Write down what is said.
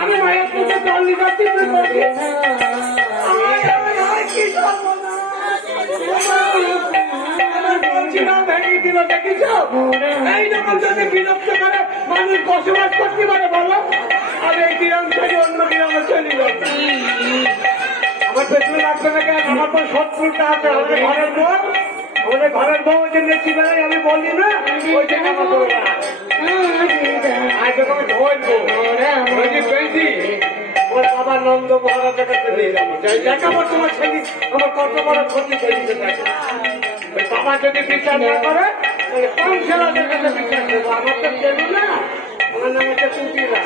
আমি মায়ের কাছে জল নিকাচ্ছি তুই করবি ভেঙে দিল দেখিস এই রকম যদি বিরক্ত করে মানুষ বসবাস করতে পারে বলো আর এই গ্রাম থেকে অন্য গ্রামে চলে যাবে আমার পেছনে লাগবে না কেন আমার তো শত্রুটা আছে আমাদের ঘরের বউ যে নেচি বেলায় আমি বলি না ওই জন্য আমার বলবো আজ আমি ধরবো ওর বাবা নন্দ মহারাজের কাছে নিয়ে যাবো দেখাবো তোমার ছেলে আমার কত বড় ক্ষতি করেছে ওই বাবা যদি বিচার না করে তাহলে কম ছেলেদের কাছে বিচার দেবো আমার তো দেবো না আমার নাম হচ্ছে কুটিরা